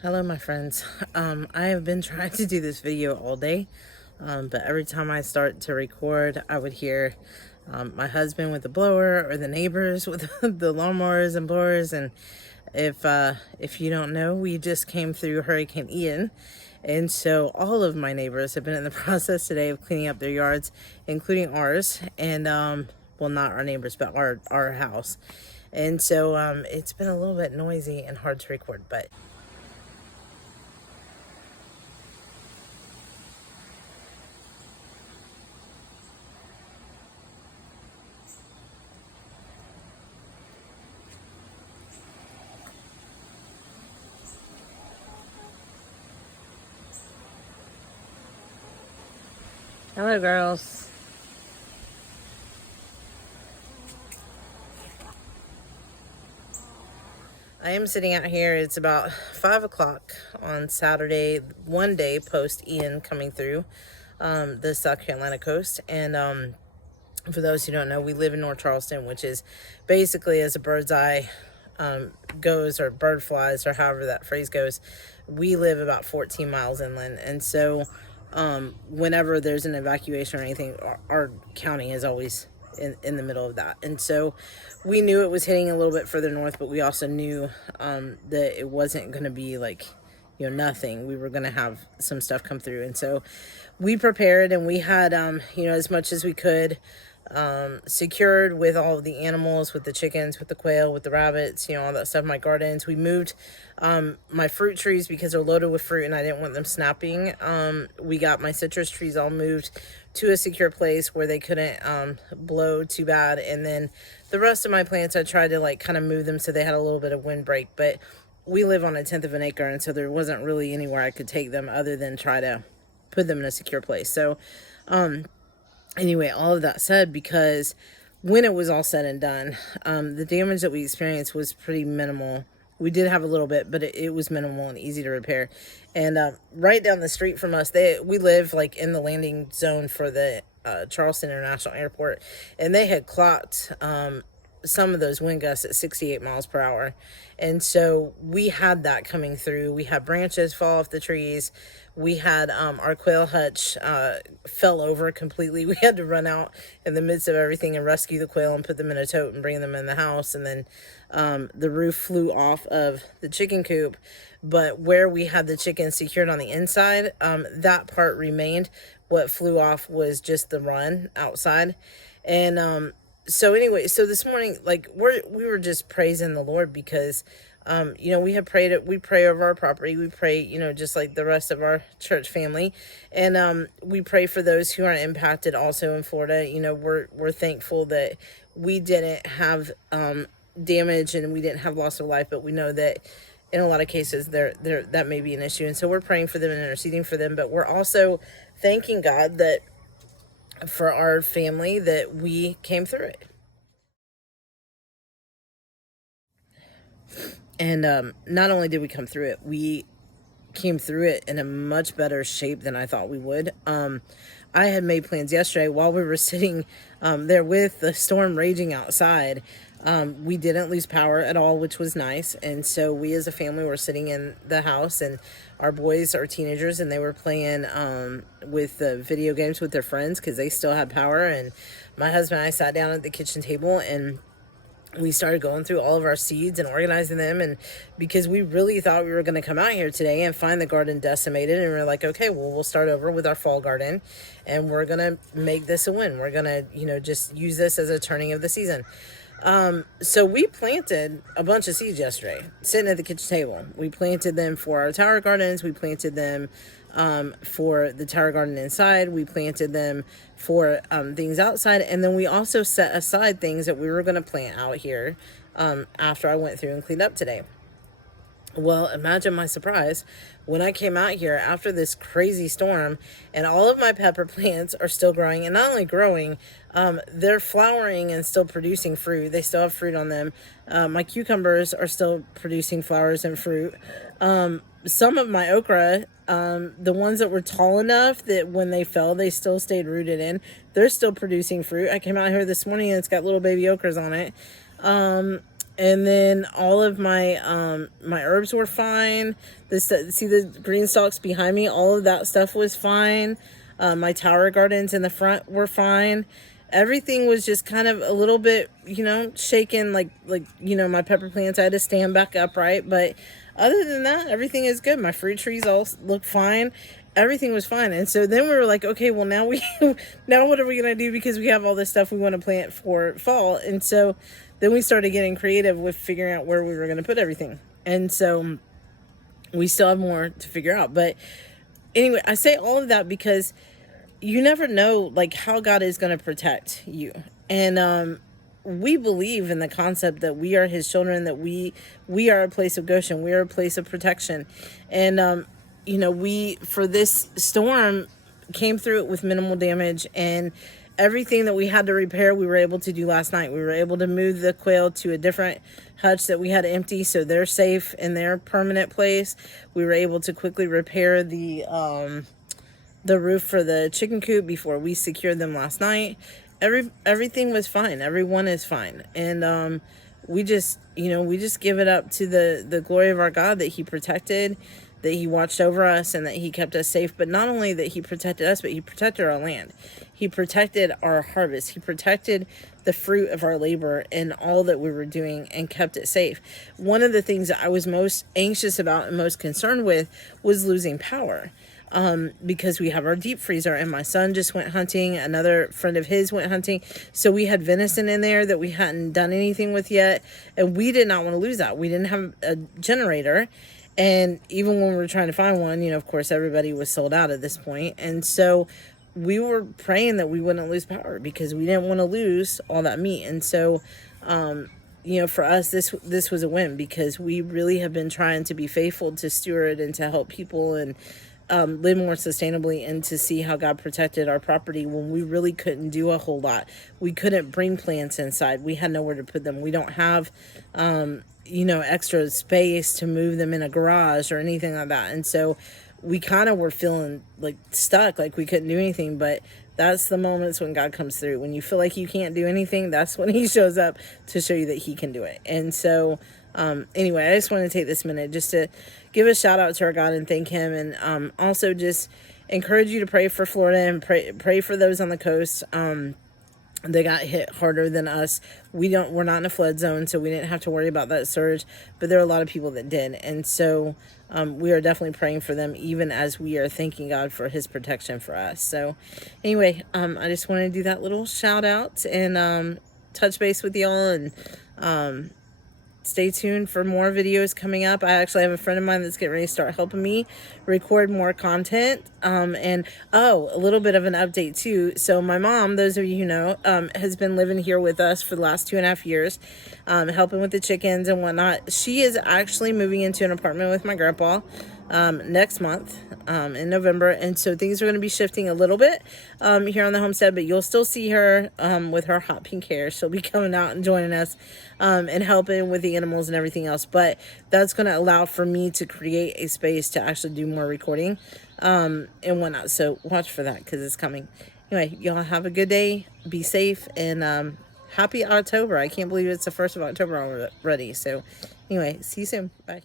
Hello, my friends. I have been trying to do this video all day, but every time I start to record, I would hear my husband with the blower or the neighbors with the lawnmowers and blowers. And if you don't know, we just came through Hurricane Ian, and so all of my neighbors have been in the process today of cleaning up their yards, including ours, and well, not our neighbors, but our house. And so it's been a little bit noisy and hard to record, but hello, girls. I am sitting out here. It's about 5 o'clock on Saturday, one day post Ian coming through the South Carolina coast. And for those who don't know, we live in North Charleston, which is basically, as a bird's eye goes, or bird flies, or however that phrase goes, we live about 14 miles inland. And so whenever there's an evacuation or anything, our county is always in the middle of that. And so we knew it was hitting a little bit further north, but we also knew that it wasn't going to be like, nothing. We were going to have some stuff come through. And so we prepared, and we had, as much as we could, secured with all of the animals, with the chickens, with the quail, with the rabbits, all that stuff. My gardens, we moved my fruit trees because they're loaded with fruit and I didn't want them snapping. We got my citrus trees all moved to a secure place where they couldn't blow too bad. And then the rest of my plants, I tried to kind of move them so they had a little bit of windbreak, but we live on 1/10 of an acre, and so there wasn't really anywhere I could take them other than try to put them in a secure place. So anyway, all of that said, because when it was all said and done, the damage that we experienced was pretty minimal. We did have a little bit, but it was minimal and easy to repair. And right down the street from us, we live in the landing zone for the Charleston International Airport, and they had clocked some of those wind gusts at 68 miles per hour. And so we had that coming through. We had branches fall off the trees. We had our quail hutch fell over completely. We had to run out in the midst of everything and rescue the quail and put them in a tote and bring them in the house. And then the roof flew off of the chicken coop. But where we had the chickens secured on the inside, that part remained. What flew off was just the run outside. And so anyway, so this morning, we were just praising the Lord because, we have prayed it. We pray over our property. We pray, just like the rest of our church family. And we pray for those who aren't impacted also in Florida. We're thankful that we didn't have damage and we didn't have loss of life, but we know that in a lot of cases that may be an issue. And so we're praying for them and interceding for them, but we're also thanking God that for our family that we came through it. And not only did we come through it, we came through it in a much better shape than I thought we would. I had made plans yesterday while we were sitting there with the storm raging outside. We didn't lose power at all, which was nice. And so we as a family were sitting in the house, and our boys are teenagers, and they were playing with the video games with their friends because they still had power. And my husband and I sat down at the kitchen table, and we started going through all of our seeds and organizing them. And because we really thought we were going to come out here today and find the garden decimated, and we're like, okay, well, we'll start over with our fall garden and we're going to make this a win. We're going to, just use this as a turning of the season. So we planted a bunch of seeds yesterday, sitting at the kitchen table. We planted them for our tower gardens. We planted them for the tower garden inside. We planted them for things outside. And then we also set aside things that we were going to plant out here after I went through and cleaned up today. Well, imagine my surprise when I came out here after this crazy storm, and all of my pepper plants are still growing. And not only growing, they're flowering and still producing fruit. They still have fruit on them. My cucumbers are still producing flowers and fruit. Some of my okra, the ones that were tall enough that when they fell, they still stayed rooted in, they're still producing fruit. I came out here this morning and it's got little baby okras on it. And then all of my my herbs were fine. See the green stalks behind me? All of that stuff was fine. My tower gardens in the front were fine. Everything was just kind of a little bit, you know, shaken, like you know, my pepper plants, I had to stand back upright. But other than that, everything is good. My fruit trees all look fine. Everything was fine. And so then we were like, okay, well now now what are we gonna do, because we have all this stuff we want to plant for fall. And so then we started getting creative with figuring out where we were gonna put everything. And so we still have more to figure out. But anyway, I say all of that because you never know like how God is going to protect you. And we believe in the concept that we are his children, that we are a place of Goshen, we are a place of protection. And you know, we, for this storm, came through it with minimal damage, and everything that we had to repair we were able to do last night. We were able to move the quail to a different hutch that we had empty, so they're safe in their permanent place. We were able to quickly repair the roof for the chicken coop before we secured them last night. Everything was fine. Everyone is fine. And we just, you know, we just give it up to the glory of our God, that he protected, that he watched over us, and that he kept us safe. But not only that he protected us, but he protected our land. He protected our harvest. He protected the fruit of our labor and all that we were doing, and kept it safe. One of the things that I was most anxious about and most concerned with was losing power. Because we have our deep freezer, and my son just went hunting. Another friend of his went hunting. So we had venison in there that we hadn't done anything with yet. And we did not want to lose that. We didn't have a generator. And even when we were trying to find one, you know, of course, everybody was sold out at this point. And so we were praying that we wouldn't lose power, because we didn't want to lose all that meat. And so, you know, for us, this was a win, because we really have been trying to be faithful to steward and to help people, and live more sustainably, and to see how God protected our property when we really couldn't do a whole lot. We couldn't bring plants inside. We had nowhere to put them. We don't have, you know, extra space to move them in a garage or anything like that. And so we kind of were feeling like stuck, like we couldn't do anything. But that's the moments when God comes through. When you feel like you can't do anything, that's when he shows up to show you that he can do it. And so anyway, I just want to take this minute just to give a shout out to our God and thank him. And also just encourage you to pray for Florida, and pray for those on the coast. They got hit harder than us. We're not in a flood zone, so we didn't have to worry about that surge, but there are a lot of people that did. And so we are definitely praying for them, even as we are thanking God for his protection for us. So anyway, I just want to do that little shout out and touch base with y'all, and stay tuned for more videos coming up. I actually have a friend of mine that's getting ready to start helping me record more content. And a little bit of an update too. So my mom, those of you who know, has been living here with us for the last 2.5 years, helping with the chickens and whatnot. She is actually moving into an apartment with my grandpa next month, in November. And so things are going to be shifting a little bit here on the homestead, but you'll still see her with her hot pink hair. She'll be coming out and joining us and helping with the animals and everything else. But that's going to allow for me to create a space to actually do more recording and whatnot. So watch for that, because it's coming. Anyway, y'all have a good day. Be safe, and happy October. I can't believe it's the 1st of October already. So anyway, see you soon. Bye.